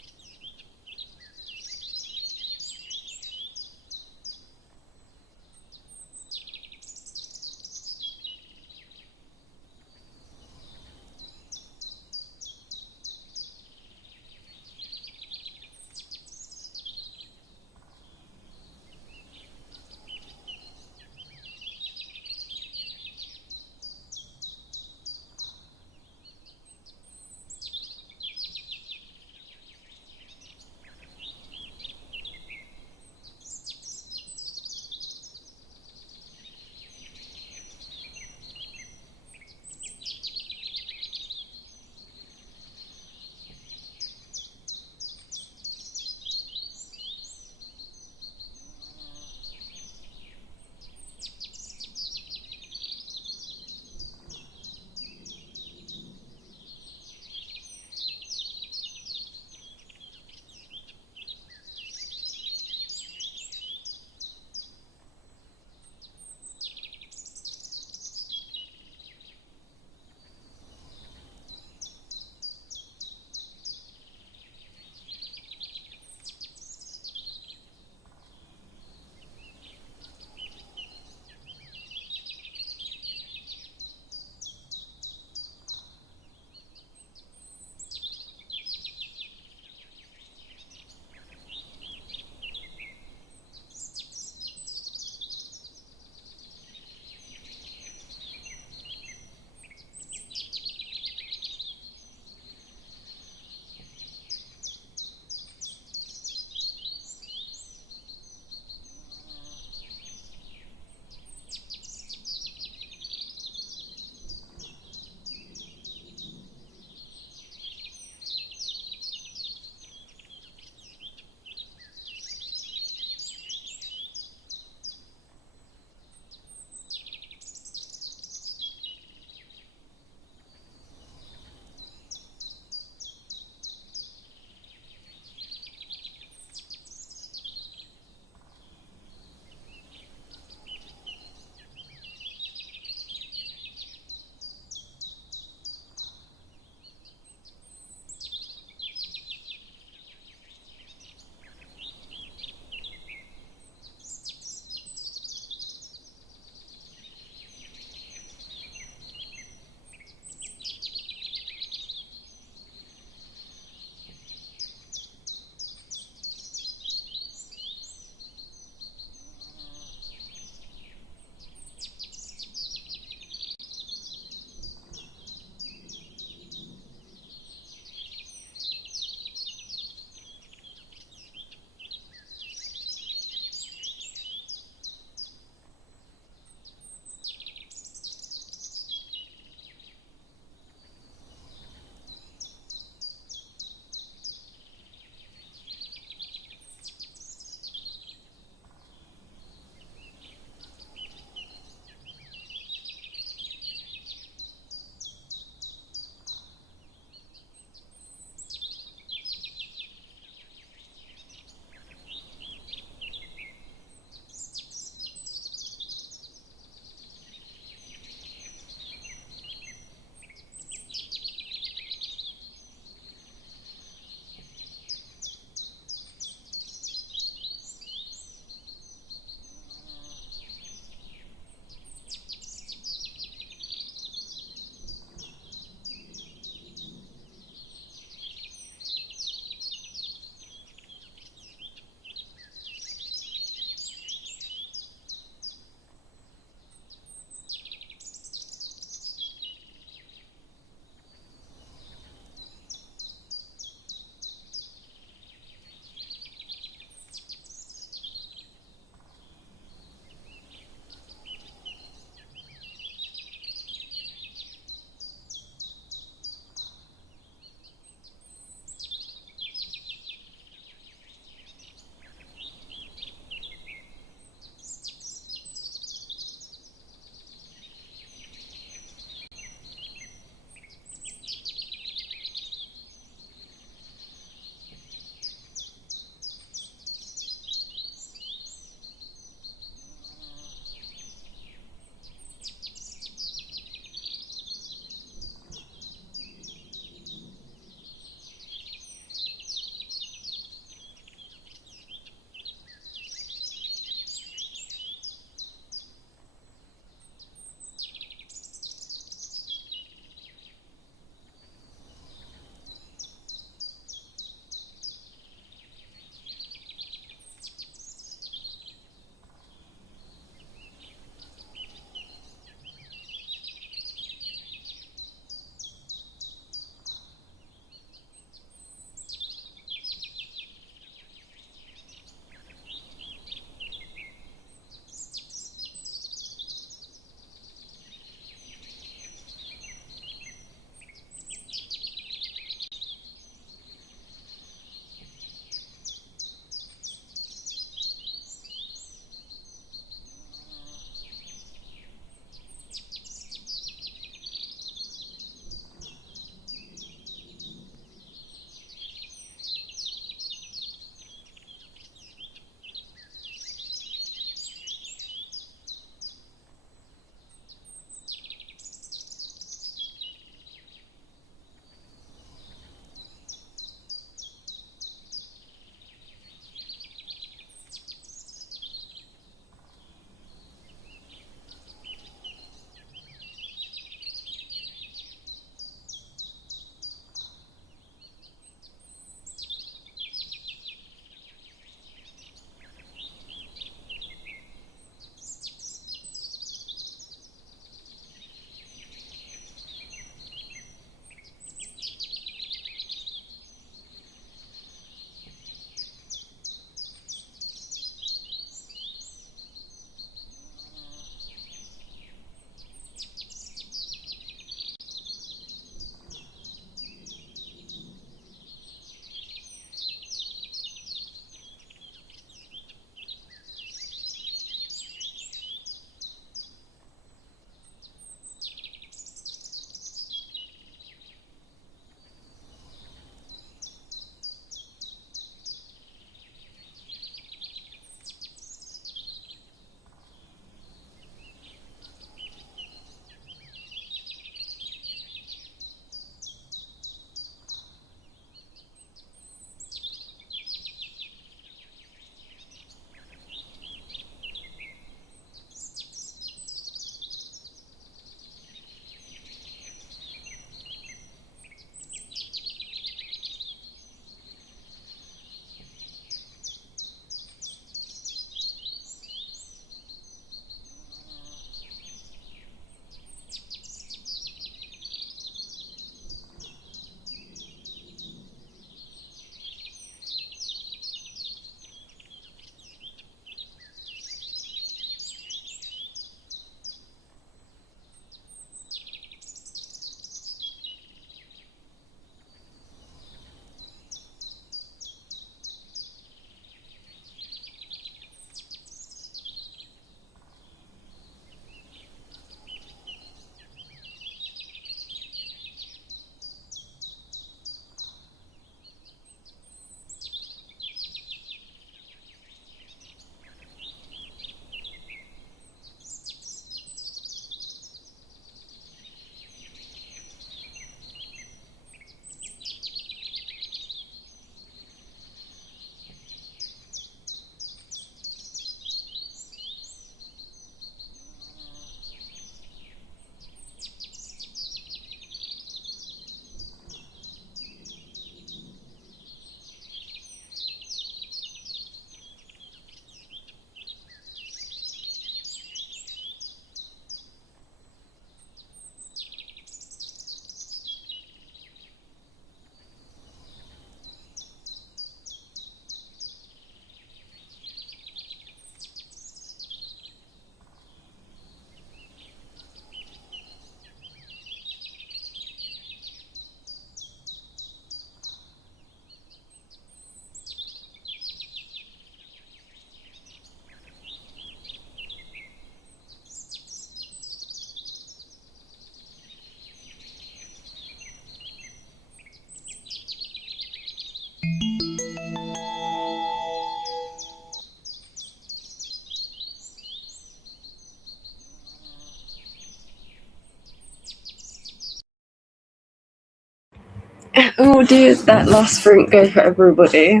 we'll do that last sprint, go for everybody.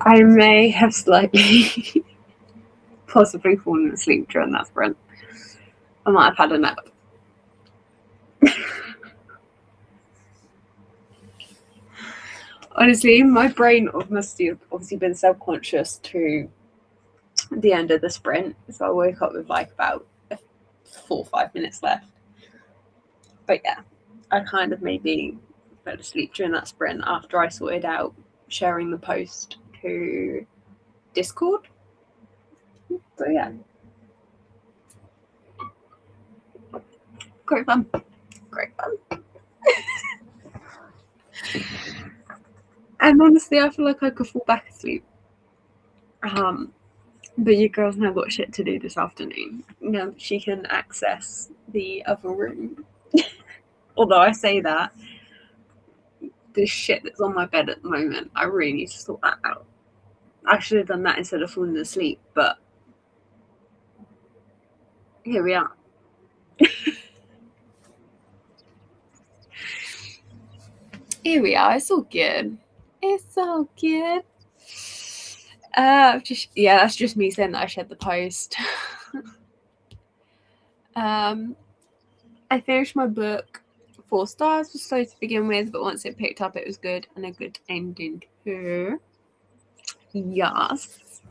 I may have slightly possibly fallen asleep during that sprint. I might have had a nap. Honestly, my brain must have obviously been self-conscious to the end of the sprint, so I woke up with like about 4 or 5 minutes left. But yeah, I kind of maybe fell asleep during that sprint after I sorted out sharing the post to Discord. So yeah, great fun. And honestly, I feel like I could fall back asleep. But you girls now got shit to do this afternoon. Now she can access the other room. Although I say that, the shit that's on my bed at the moment, I really need to sort that out. I should have done that instead of falling asleep, but here we are. Here we are. It's all good. It's all good. That's just me saying that I shared the post. I finished my book. 4 stars was slow to begin with, but once it picked up, it was good and a good ending too. Yes.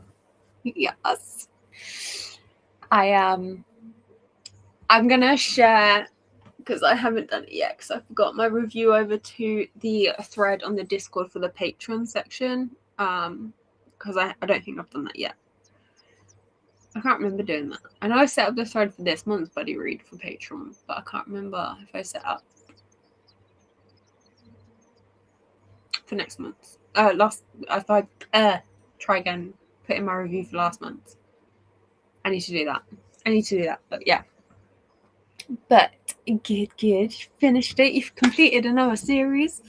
I'm gonna share, because I haven't done it yet, because I forgot my review over to the thread on the Discord for the Patreon section. Because I don't think I've done that yet. I can't remember doing that. I know I set up the thread for this month's buddy read for Patreon, but I can't remember if I set up for next month. Try again, put in my review for last month. I need to do that. But yeah. But good. You finished it. You've completed another series.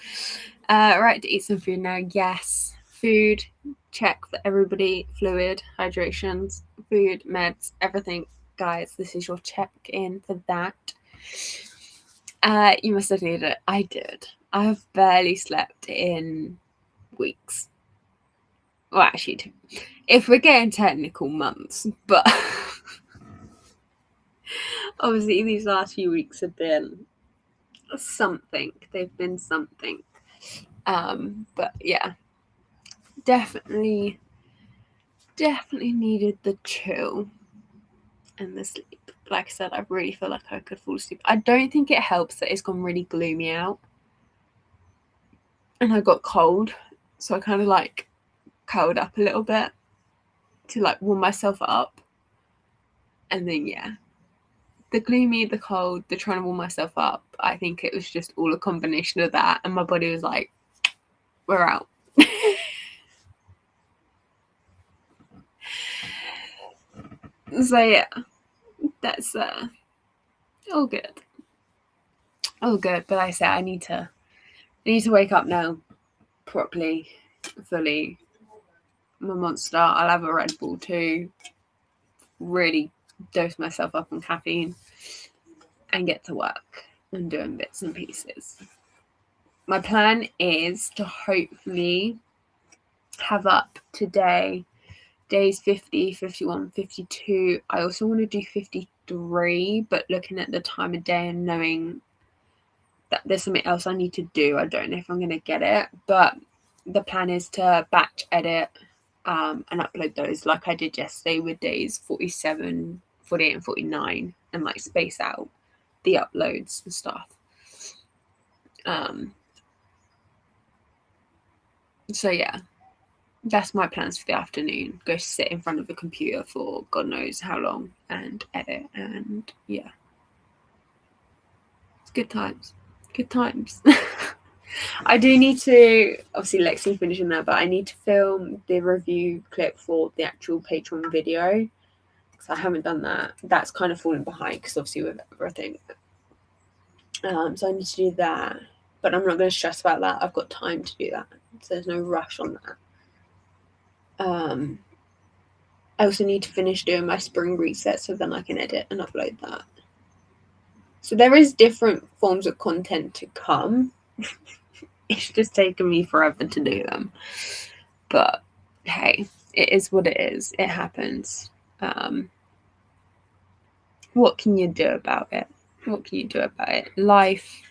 Right to eat some food now. Yes, food. Check for everybody. Fluid, hydrations, food, meds, everything. Guys, this is your check-in for that. You must have needed it. I did. I've barely slept in weeks. Well, actually, if we're getting technical, months. But obviously, these last few weeks have been something. They've been something. But yeah, definitely needed the chill and the sleep. Like I said, I really feel like I could fall asleep. I don't think it helps that it's gone really gloomy out. And I got cold. So I kind of like curled up a little bit to like warm myself up. And then, yeah. The gloomy, the cold, the trying to warm myself up. I think it was just all a combination of that. And my body was like, we're out. So yeah, that's all good. But like I said, I need to wake up now properly, fully. My monster. I'll have a Red Bull too. Really dose myself up on caffeine and get to work and doing bits and pieces. My plan is to hopefully have up today days 50, 51, 52. I also want to do 53, but looking at the time of day and knowing that there's something else I need to do, I don't know if I'm going to get it, but the plan is to batch edit and upload those like I did yesterday with days 47, 48 and 49 and like space out the uploads and stuff. So yeah, that's my plans for the afternoon. Go sit in front of the computer for God knows how long and edit, and yeah, it's good times. I do need to, obviously Lexi finishing that, but I need to film the review clip for the actual Patreon video because I haven't done that. That's kind of fallen behind because obviously with everything. So I need to do that, but I'm not going to stress about that. I've got time to do that, so there's no rush on that. I also need to finish doing my spring reset so then I can edit and upload that. So there is different forms of content to come. it's just taken me forever to do them. But hey, it is what it is. It happens. What can you do about it? What can you do about it? Life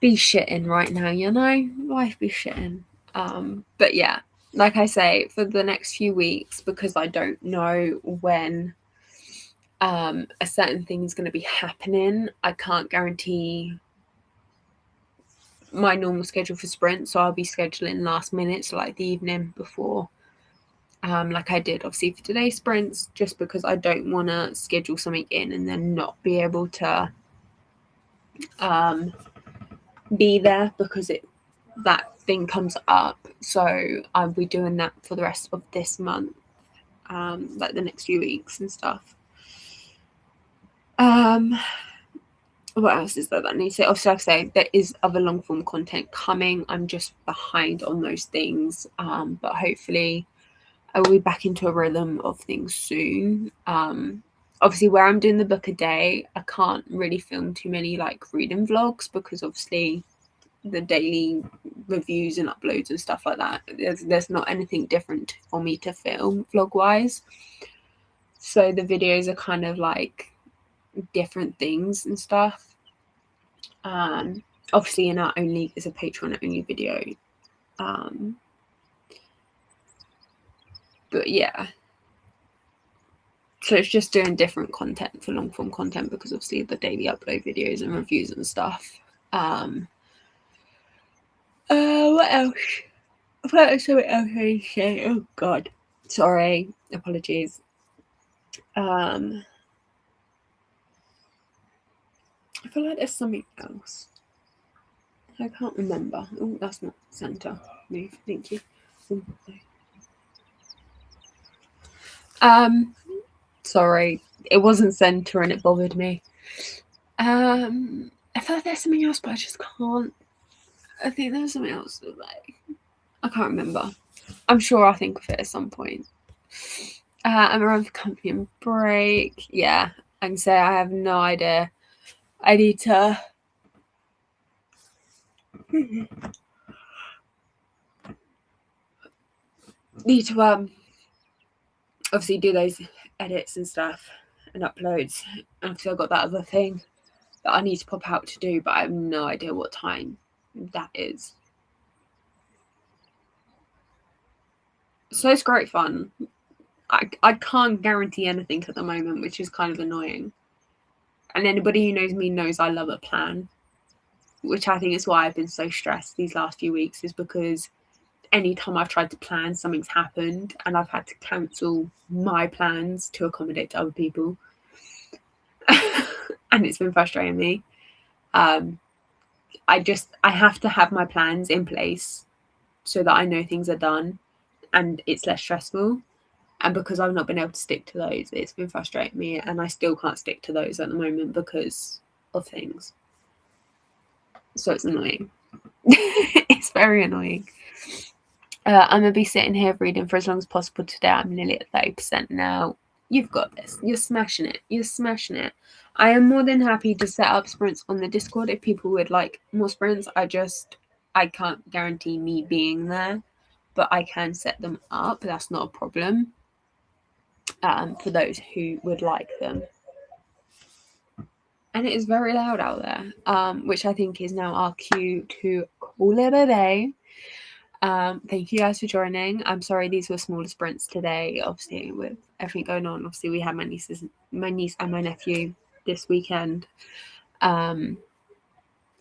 be shitting right now, you know? Life be shitting. But yeah, like I say, for the next few weeks, because I don't know when a certain thing is going to be happening, I can't guarantee my normal schedule for sprints. So I'll be scheduling last minute, so like the evening before, like I did obviously for today's sprints, just because I don't want to schedule something in and then not be able to be there because that thing comes up. So I'll be doing that for the rest of this month, like the next few weeks and stuff. What else is there that I need to say? Obviously, like I say, there is other long form content coming. I'm just behind on those things, but hopefully I will be back into a rhythm of things soon. Obviously, where I'm doing the book a day, I can't really film too many like reading vlogs because obviously the daily reviews and uploads and stuff like that, there's not anything different for me to film vlog wise. So the videos are kind of like different things and stuff. Obviously in our only is a Patreon only video. But yeah, so it's just doing different content for long form content because obviously the daily upload videos and reviews and stuff. What else? What else I need to say? Oh god, sorry, apologies. I feel like there's something else. I can't remember. Oh, that's not center. Move. Thank you. Sorry, it wasn't center and it bothered me. I feel like there's something else, but I just can't. I think there's something else. Like, I can't remember. I'm sure I'll think of it at some point. I'm around for company and break. Yeah, I can say I have no idea. I need to obviously do those edits and stuff and uploads. And obviously I've got that other thing that I need to pop out to do, but I have no idea what time that is. So it's great fun. I can't guarantee anything at the moment, which is kind of annoying. And anybody who knows me knows I love a plan, which I think is why I've been so stressed these last few weeks, is because anytime I've tried to plan, something's happened and I've had to cancel my plans to accommodate to other people. And it's been frustrating me. I have to have my plans in place so that I know things are done and it's less stressful. And because I've not been able to stick to those, it's been frustrating me, and I still can't stick to those at the moment because of things. So it's annoying. It's very annoying. I'm going to be sitting here reading for as long as possible today. I'm nearly at 30% now. You've got this. You're smashing it. You're smashing it. I am more than happy to set up sprints on the Discord if people would like more sprints. I can't guarantee me being there, but I can set them up. That's not a problem. For those who would like them. And it is very loud out there, which I think is now our cue to call it a day. Thank you guys for joining. I'm sorry these were smaller sprints today, obviously with everything going on. Obviously we had my niece and my nephew this weekend, and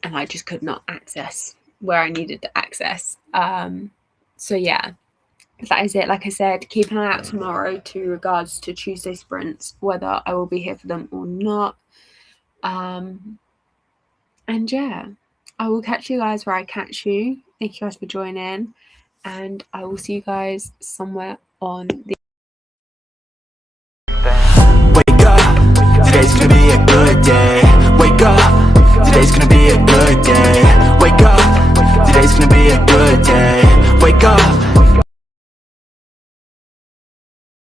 I just could not access where I needed to access. So yeah, that is it. Like I said, keep an eye out tomorrow to regards to Tuesday sprints, whether I will be here for them or not. And yeah, I will catch you guys where I catch you. Thank you guys for joining, and I will see you guys somewhere on the Wake up, today's gonna be a good day. Wake up, today's gonna be a good day. Wake up, today's gonna be a good day. Wake up.